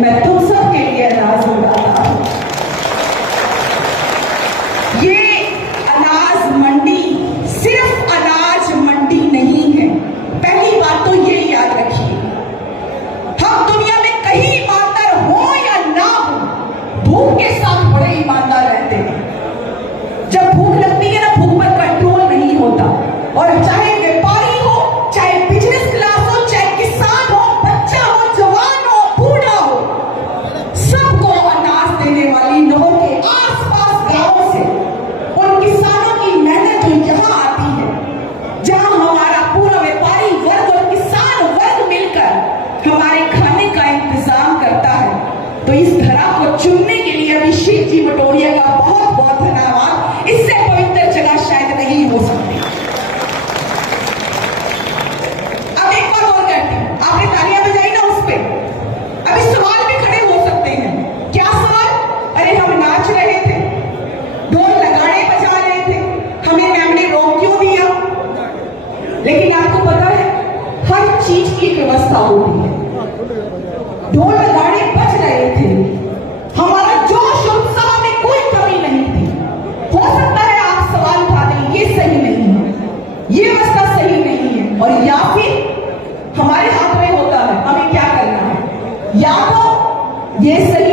मैं तुम सबके लिए अनाज उगाता हूं। ये अनाज मंडी सिर्फ अनाज मंडी नहीं है। पहली बात तो ये याद रखिए, हम दुनिया में कहीं ईमानदार हो या ना हो, भूख के साथ बड़े ईमानदार रहते हैं। जब भूख लगती है ना, भूख पर कंट्रोल नहीं होता। और चाहे व्यापारी हो, चाहे बिजनेस क्लास हो, चाहे किसान हो, बच्चा हो, जवान हो, बूढ़ा हो, सबको अनाज देने वाली नहर के आसपास गांवों से उन किसानों की मेहनत जो यहाँ आती है, जहां हमारा पूरा व्यापारी वर्ग और किसान वर्ग मिलकर हमारे खाने का इंतजाम करता है। तो इस धरा को चुनने के लिए अभिषेक जी मटोरिया का बहुत बहुत धन्यवाद। इससे पवित्र जगह शायद नहीं हो सकती। अब एक बार और कहती हूं, आपने तालियां बजाई ना उस पे, अभी सवाल भी खड़े हो सकते हैं। क्या सवाल? अरे हम नाच रहे थे, ढोल लगाड़े बजा रहे थे, हमें मैम ने रोक क्यों दिया? लेकिन आपको पता है, हर चीज की व्यवस्था होती है। ढोल लगाड़े बज रहे थे, हमारा जोश उत्साह में कोई कमी नहीं थी। हो सकता है आप सवाल उठा दें, ये सही नहीं है, ये व्यवस्था सही नहीं है, और या फिर हमारे हाथ में होता है हमें क्या करना है। या तो ये सही